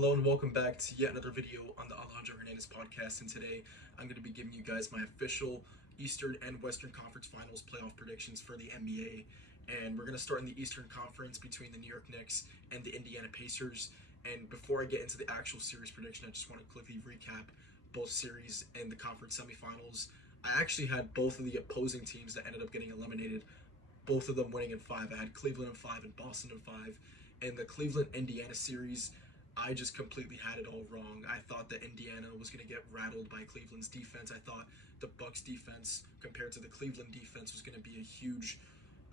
Hello and welcome back to yet another video on the Alejandro Hernandez podcast, and today I'm going to be giving you guys my official Eastern and Western Conference Finals playoff predictions for the NBA. And we're going to start in the Eastern Conference between the New York Knicks and the Indiana Pacers. And before I get into the actual series prediction, I just want to quickly recap both series and the conference semifinals. I actually had both of the opposing teams that ended up getting eliminated, both of them winning in five. I had Cleveland in five and Boston in five. In the Cleveland-Indiana series, I just completely had it all wrong. I thought that Indiana was going to get rattled by Cleveland's defense. I thought the Bucks defense compared to the Cleveland defense was going to be a huge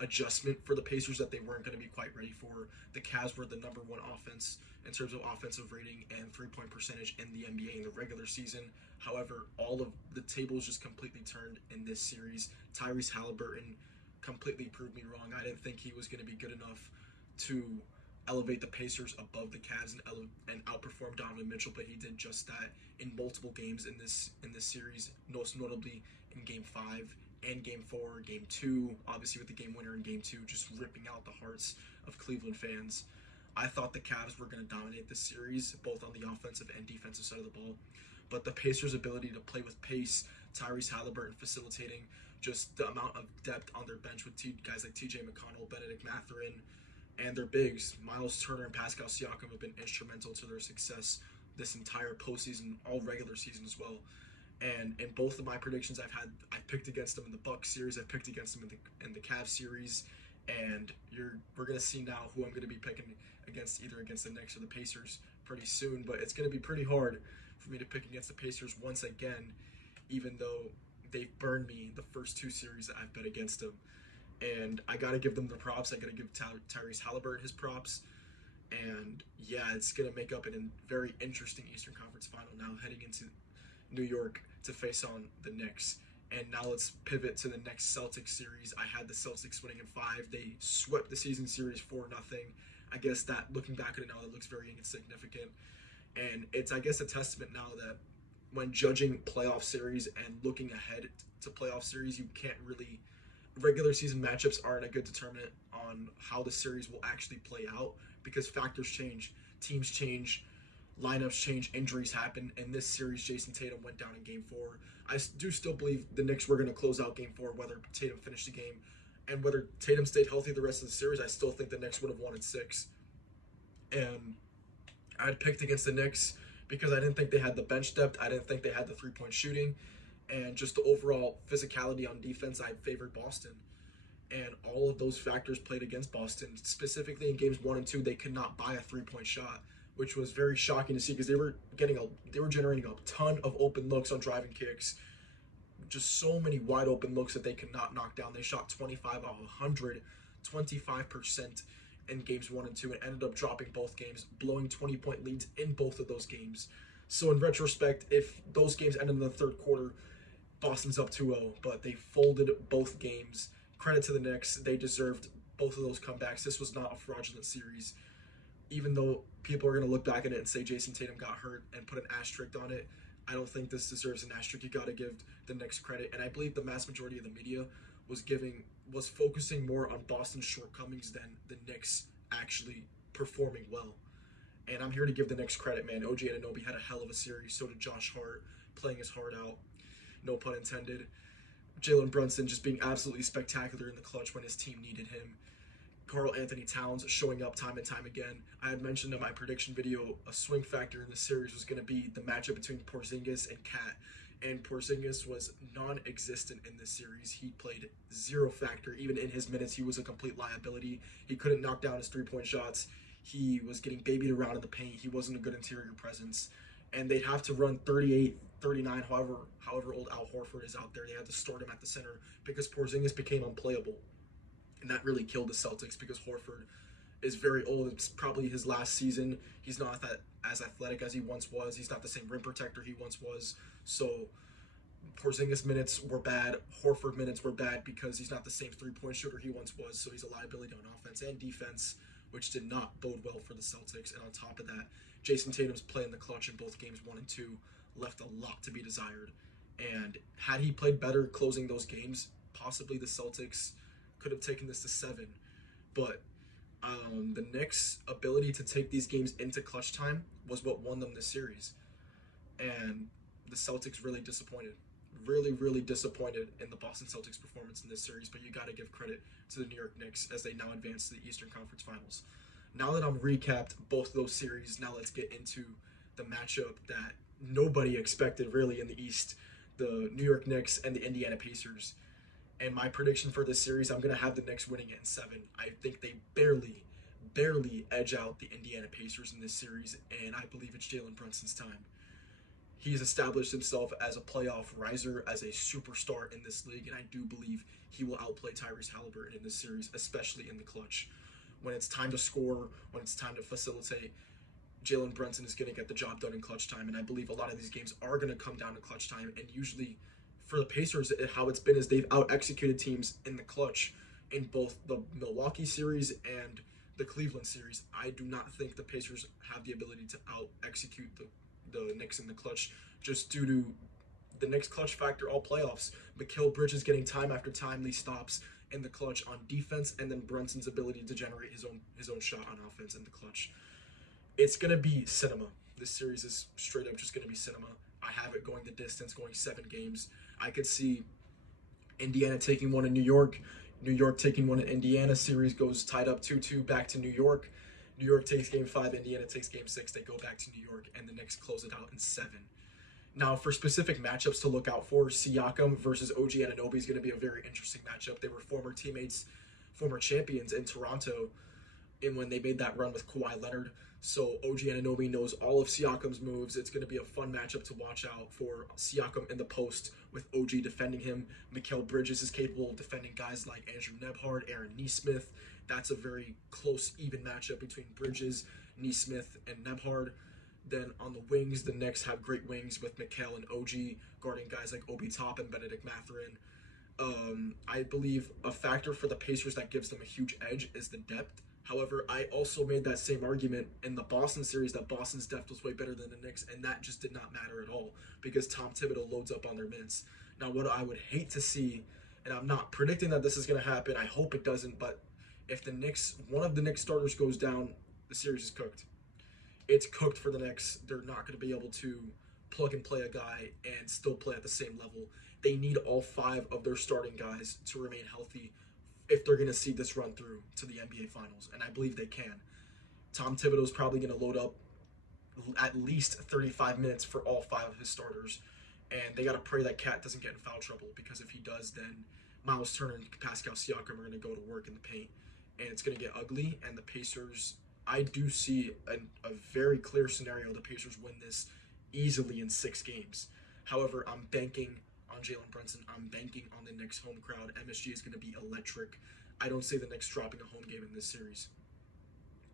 adjustment for the Pacers that they weren't going to be quite ready for. The Cavs were the number one offense in terms of offensive rating and three-point percentage in the NBA in the regular season. However, all of the tables just completely turned in this series. Tyrese Halliburton completely proved me wrong. I didn't think he was going to be good enough to elevate the Pacers above the Cavs and outperform Donovan Mitchell, but he did just that in multiple games in this series, most notably in Game 5 and Game 4, Game 2, obviously with the game winner in Game 2, just ripping out the hearts of Cleveland fans. I thought the Cavs were going to dominate this series, both on the offensive and defensive side of the ball, but the Pacers' ability to play with pace, Tyrese Halliburton facilitating, just the amount of depth on their bench with guys like TJ McConnell, Benedict Mathurin, and their bigs, Miles Turner and Pascal Siakam, have been instrumental to their success this entire postseason, all regular season as well. And in both of my predictions, I've picked against them in the Bucks series, I've picked against them in the Cavs series, and we're gonna see now who I'm gonna be picking against, either against the Knicks or the Pacers pretty soon. But it's gonna be pretty hard for me to pick against the Pacers once again, even though they've burned me the first two series that I've bet against them. And I got to give them the props. I got to give Tyrese Halliburton his props. And yeah, it's going to make up a very interesting Eastern Conference final now, heading into New York to face on the Knicks. And now let's pivot to the next Celtics series. I had the Celtics winning in five. They swept the season series 4-0. I guess that, looking back at it now, that looks very insignificant. And it's, I guess, a testament now that when judging playoff series and looking ahead to playoff series, you can't really, regular season matchups aren't a good determinant on how the series will actually play out, because factors change, teams change, lineups change, injuries happen. In this series, Jason Tatum went down in Game 4. I do still believe the Knicks were going to close out Game 4, whether Tatum finished the game and whether Tatum stayed healthy the rest of the series. I still think the Knicks would have won in 6. And I'd picked against the Knicks because I didn't think they had the bench depth. I didn't think they had the three-point shooting. And just the overall physicality on defense, I favored Boston. And all of those factors played against Boston. Specifically in games 1 and 2, they could not buy a three-point shot, which was very shocking to see, because they were generating a ton of open looks on driving kicks. Just so many wide open looks that they could not knock down. They shot 25 out of 100, 25% in games 1 and 2, and ended up dropping both games, blowing 20-point leads in both of those games. So in retrospect, if those games ended in the third quarter, Boston's up 2-0, but they folded both games. Credit to the Knicks. They deserved both of those comebacks. This was not a fraudulent series. Even though people are going to look back at it and say Jason Tatum got hurt and put an asterisk on it, I don't think this deserves an asterisk. You got to give the Knicks credit. And I believe the mass majority of the media was focusing more on Boston's shortcomings than the Knicks actually performing well. And I'm here to give the Knicks credit, man. OG Anunoby had a hell of a series. So did Josh Hart, playing his heart out. No pun intended. Jalen Brunson just being absolutely spectacular in the clutch when his team needed him. Karl Anthony Towns showing up time and time again. I had mentioned in my prediction video, a swing factor in the series was going to be the matchup between Porzingis and Cat. And Porzingis was non-existent in this series. He played zero factor. Even in his minutes, he was a complete liability. He couldn't knock down his three-point shots. He was getting babied around in the paint. He wasn't a good interior presence. And they'd have to run 38, 39, however old Al Horford is out there. They had to start him at the center because Porzingis became unplayable. And that really killed the Celtics, because Horford is very old. It's probably his last season. He's not as athletic as he once was. He's not the same rim protector he once was. So Porzingis minutes were bad. Horford minutes were bad because he's not the same three-point shooter he once was. So he's a liability on offense and defense, which did not bode well for the Celtics. And on top of that, Jason Tatum's play in the clutch in both games 1 and 2 left a lot to be desired. And had he played better closing those games, possibly the Celtics could have taken this to 7. But The Knicks' ability to take these games into clutch time was what won them this series, and the Celtics really disappointed. Really disappointed in the Boston Celtics performance in this series, but you got to give credit to the New York Knicks as they now advance to the Eastern Conference Finals. Now that I'm recapped both those series, now let's get into the matchup that nobody expected really in the East, the New York Knicks and the Indiana Pacers. And my prediction for this series, I'm going to have the Knicks winning it in 7. I think they barely edge out the Indiana Pacers in this series, and I believe it's Jalen Brunson's time. He's established himself as a playoff riser, as a superstar in this league, and I do believe he will outplay Tyrese Halliburton in this series, especially in the clutch. When it's time to score, when it's time to facilitate, Jalen Brunson is going to get the job done in clutch time, and I believe a lot of these games are going to come down to clutch time. And usually, for the Pacers, how it's been is they've out executed teams in the clutch in both the Milwaukee series and the Cleveland series. I do not think the Pacers have the ability to out execute the Knicks in the clutch, just due to the Knicks clutch factor all playoffs. Mikal Bridges getting time after timely stops in the clutch on defense, and then Brunson's ability to generate his own shot on offense in the clutch. It's gonna be cinema. This series is straight up just gonna be cinema. I have it going the distance, going 7 games. I could see Indiana taking one in New York, New York taking one in Indiana. Series goes tied up 2-2 back to New York. New York takes game 5, Indiana takes game 6. They go back to New York, and the Knicks close it out in 7. Now, for specific matchups to look out for, Siakam versus OG Anunoby is going to be a very interesting matchup. They were former teammates, former champions in Toronto, and when they made that run with Kawhi Leonard. So OG Anunoby knows all of Siakam's moves. It's going to be a fun matchup to watch out for Siakam in the post with OG defending him. Mikal Bridges is capable of defending guys like Andrew Nebhard, Aaron Nesmith. That's a very close, even matchup between Bridges, Nesmith, and Nebhard. Then on the wings, the Knicks have great wings with Mikal and OG guarding guys like Obi Toppin and Benedict Mathurin. I believe a factor for the Pacers that gives them a huge edge is the depth. However, I also made that same argument in the Boston series that Boston's depth was way better than the Knicks, and that just did not matter at all because Tom Thibodeau loads up on their minutes. Now, what I would hate to see, and I'm not predicting that this is going to happen, I hope it doesn't, but if one of the Knicks starters goes down, the series is cooked. It's cooked for the Knicks. They're not going to be able to plug and play a guy and still play at the same level. They need all 5 of their starting guys to remain healthy if they're going to see this run through to the NBA Finals, and I believe they can. Tom Thibodeau is probably going to load up at least 35 minutes for all 5 of his starters, and they got to pray that Cat doesn't get in foul trouble, because if he does, then Miles Turner and Pascal Siakam are going to go to work in the paint, and it's going to get ugly. And the Pacers, I do see a very clear scenario. The Pacers win this easily in 6 games. However, I'm banking on Jalen Brunson. I'm banking on the Knicks home crowd. MSG is going to be electric. I don't see the Knicks dropping a home game in this series.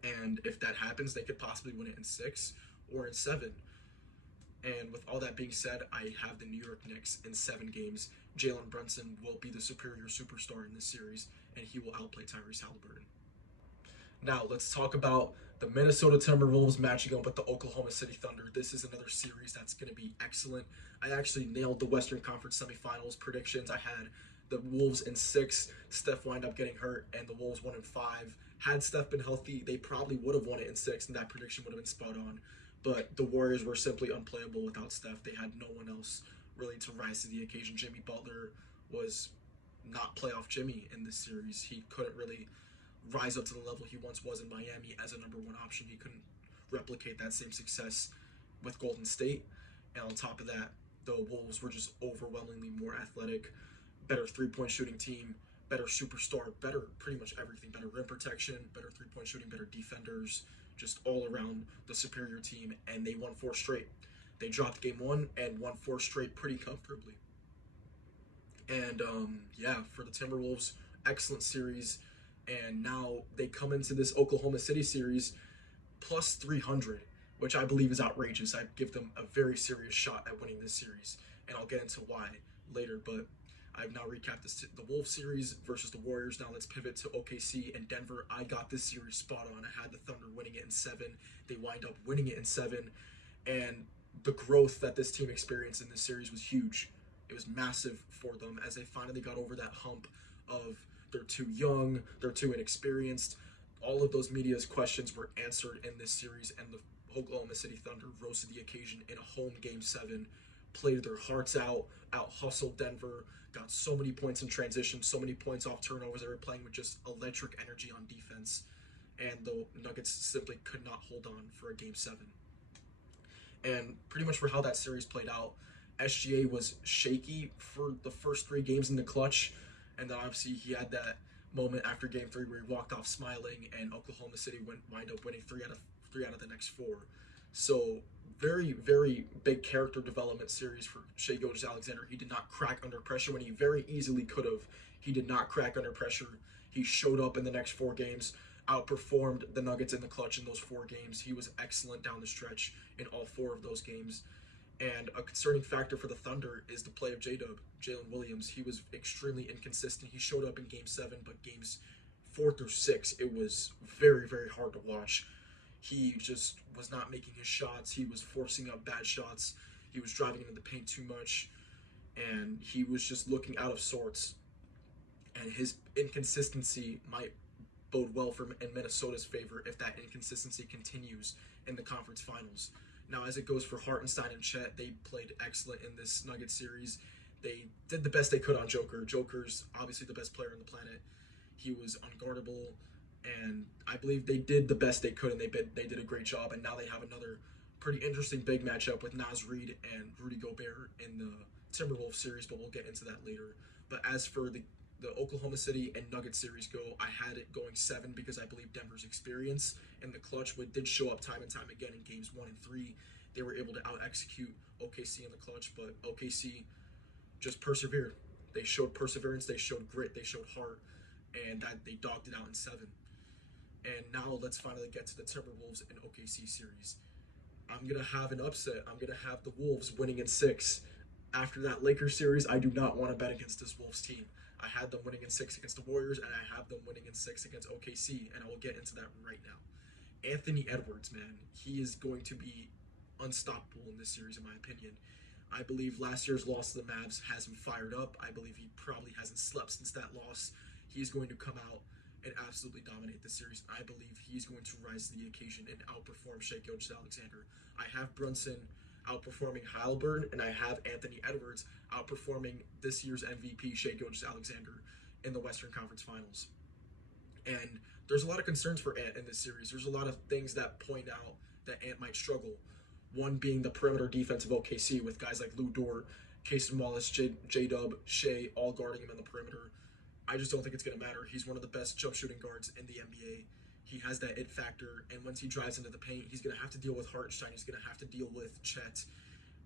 And if that happens, they could possibly win it in 6 or in 7. And with all that being said, I have the New York Knicks in 7 games. Jalen Brunson will be the superior superstar in this series, and he will outplay Tyrese Halliburton. Now, let's talk about the Minnesota Timberwolves matching up with the Oklahoma City Thunder. This is another series that's going to be excellent. I actually nailed the Western Conference semifinals predictions. I had the Wolves in 6. Steph wound up getting hurt, and the Wolves won in 5. Had Steph been healthy, they probably would have won it in 6, and that prediction would have been spot on. But the Warriors were simply unplayable without Steph. They had no one else really to rise to the occasion. Jimmy Butler was not playoff Jimmy in this series. He couldn't really rise up to the level he once was in Miami as a number 1 option. He couldn't replicate that same success with Golden State. And on top of that, the Wolves were just overwhelmingly more athletic, better 3-point shooting team, better superstar, better pretty much everything, better rim protection, better 3-point shooting, better defenders, just all around the superior team, and they won 4 straight. They dropped game 1 and won 4 straight pretty comfortably. And for the Timberwolves, excellent series. And now they come into this Oklahoma City series plus 300, which I believe is outrageous. I give them a very serious shot at winning this series, and I'll get into why later. But I've now recapped the Wolves series versus the Warriors. Now let's pivot to OKC and Denver. I got this series spot on. I had the Thunder winning it in 7. They wind up winning it in 7, and the growth that this team experienced in this series was huge. It was massive for them as they finally got over that hump of they're too young, they're too inexperienced. all of those media's questions were answered in this series, and the Oklahoma City Thunder rose to the occasion in a home Game 7, played their hearts out hustled Denver, got so many points in transition, so many points off turnovers. They were playing with just electric energy on defense, and the Nuggets simply could not hold on for a Game 7. And pretty much for how that series played out, SGA was shaky for the first 3 games in the clutch, and then obviously he had that moment after Game 3 where he walked off smiling, and Oklahoma City wind up winning three out of the next 4. So very, very big character development series for Shai Gilgeous-Alexander. He did not crack under pressure when he very easily could have. He did not crack under pressure. He showed up in the next 4 games, outperformed the Nuggets in the clutch in those 4 games. He was excellent down the stretch in all 4 of those games. And a concerning factor for the Thunder is the play of J-Dub, Jalen Williams. He was extremely inconsistent. He showed up in Game 7, but games 4 through 6, it was very, very hard to watch. He just was not making his shots. He was forcing up bad shots. He was driving into the paint too much. And he was just looking out of sorts. And his inconsistency might bode well for in Minnesota's favor if that inconsistency continues in the conference finals. Now, as it goes for Hartenstein and Chet, they played excellent in this Nuggets series. They did the best they could on Joker. Joker's obviously the best player on the planet. He was unguardable, and I believe they did the best they could, and they did a great job. And now they have another pretty interesting big matchup with Naz Reid and Rudy Gobert in the Timberwolves series, but we'll get into that later. But as for the Oklahoma City and Nuggets series go, I had it going 7 because I believe Denver's experience in the clutch did show up time and time again in games 1 and 3. They were able to out-execute OKC in the clutch, but OKC just persevered. They showed perseverance, they showed grit, they showed heart, and that they dogged it out in 7. And now let's finally get to the Timberwolves and OKC series. I'm going to have an upset. I'm going to have the Wolves winning in 6. After that Lakers series, I do not want to bet against this Wolves team. I had them winning in 6 against the Warriors, and I have them winning in 6 against OKC, and I will get into that right now. Anthony Edwards, man, he is going to be unstoppable in this series, in my opinion. I believe last year's loss to the Mavs has him fired up. I believe he probably hasn't slept since that loss. He's going to come out and absolutely dominate this series. I believe he's going to rise to the occasion and outperform Shai Gilgeous-Alexander. I have Brunson outperforming Halliburton, and I have Anthony Edwards outperforming this year's MVP, Shai Gilgeous-Alexander, in the Western Conference Finals. And there's a lot of concerns for Ant in this series. There's a lot of things that point out that Ant might struggle. One being the perimeter defense of OKC with guys like Lou Dort, Casey Wallace, J-Dub, Shai, all guarding him in the perimeter. I just don't think it's going to matter. He's one of the best jump shooting guards in the NBA. He has that it factor, and once he drives into the paint, he's going to have to deal with Hartenstein. He's going to have to deal with Chet.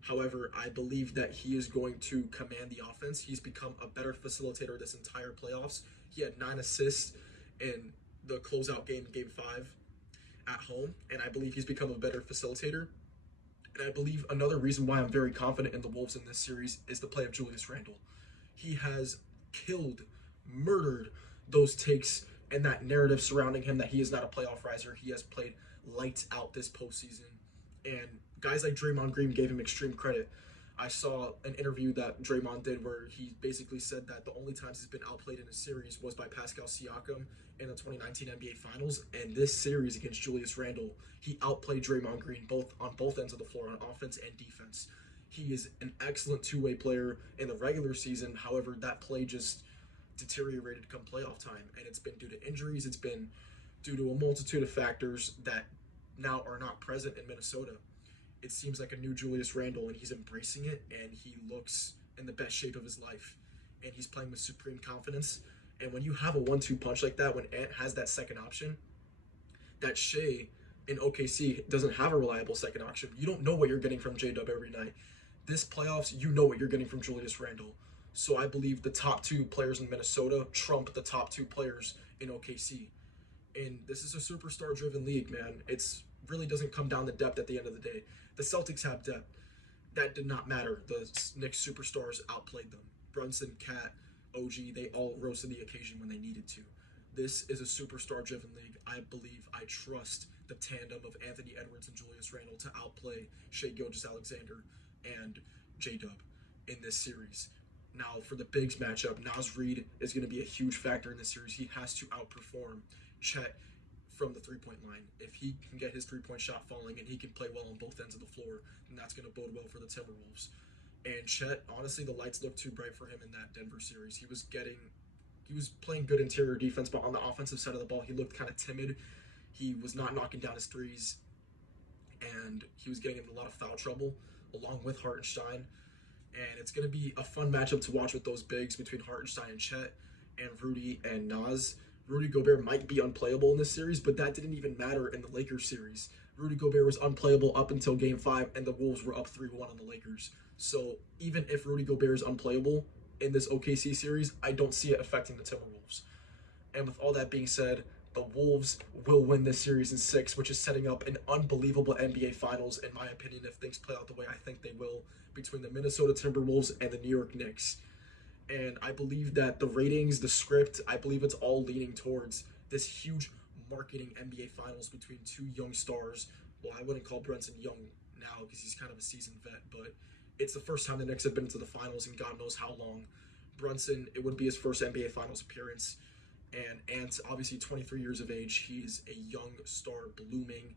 However, I believe that he is going to command the offense. He's become a better facilitator this entire playoffs. He had 9 assists in the closeout game in Game 5 at home, and I believe he's become a better facilitator. And I believe another reason why I'm very confident in the Wolves in this series is the play of Julius Randle. He has killed, murdered those takes and that narrative surrounding him that he is not a playoff riser. He has played lights out this postseason. And guys like Draymond Green gave him extreme credit. I saw an interview that Draymond did where he basically said that the only times he's been outplayed in a series was by Pascal Siakam in the 2019 NBA Finals. And this series against Julius Randle, he outplayed Draymond Green on both ends of the floor, on offense and defense. He is an excellent two-way player in the regular season. However, that play just deteriorated come playoff time, and it's been due to injuries. It's been due to a multitude of factors that now are not present in Minnesota. It seems like a new Julius Randle, and he's embracing it, and he looks in the best shape of his life, and he's playing with supreme confidence. And when you have a 1-2 punch like that, when Ant has that second option, that Shai in OKC doesn't have a reliable second option. You don't know what you're getting from J-Dub every night. This playoffs, you know what you're getting from Julius Randle. So I believe the top 2 players in Minnesota trump the top 2 players in OKC. And this is a superstar-driven league, man. It's really doesn't come down to depth at the end of the day. The Celtics have depth. That did not matter. The Knicks superstars outplayed them. Brunson, Cat, OG, they all rose to the occasion when they needed to. This is a superstar-driven league. I believe, I trust the tandem of Anthony Edwards and Julius Randle to outplay Shai Gilgeous-Alexander and J-Dub in this series. Now, for the bigs matchup, Naz Reid is going to be a huge factor in this series. He has to outperform Chet from the three-point line. If he can get his three-point shot falling and he can play well on both ends of the floor, then that's going to bode well for the Timberwolves. And Chet, honestly, the lights looked too bright for him in that Denver series. He was playing good interior defense, but on the offensive side of the ball, he looked kind of timid. He was not knocking down his threes, and he was getting in a lot of foul trouble, along with Hartenstein. And it's going to be a fun matchup to watch with those bigs between Hartenstein and Chet and Rudy and Naz. Rudy Gobert might be unplayable in this series, but that didn't even matter in the Lakers series. Rudy Gobert was unplayable up until Game 5, and the Wolves were up 3-1 on the Lakers. So even if Rudy Gobert is unplayable in this OKC series, I don't see it affecting the Timberwolves. And with all that being said, the Wolves will win this series in 6, which is setting up an unbelievable NBA Finals, in my opinion, if things play out the way I think they will, between the Minnesota Timberwolves and the New York Knicks. And I believe that the ratings, the script, I believe it's all leaning towards this huge marketing NBA Finals between two young stars. Well, I wouldn't call Brunson young now because he's kind of a seasoned vet, but it's the first time the Knicks have been to the finals in God knows how long. Brunson, it would be his first NBA Finals appearance. And Ant, obviously 23 years of age, he's a young star blooming,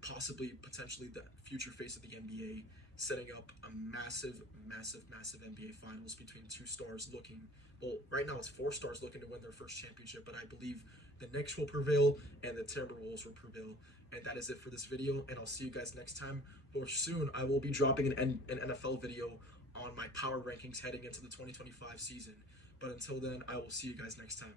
possibly potentially the future face of the NBA, setting up a massive, massive, massive NBA Finals between two stars looking, well, right now it's 4 stars looking to win their first championship, but I believe the Knicks will prevail and the Timberwolves will prevail. And that is it for this video, and I'll see you guys next time. Or soon, I will be dropping an NFL video on my power rankings heading into the 2025 season. But until then, I will see you guys next time.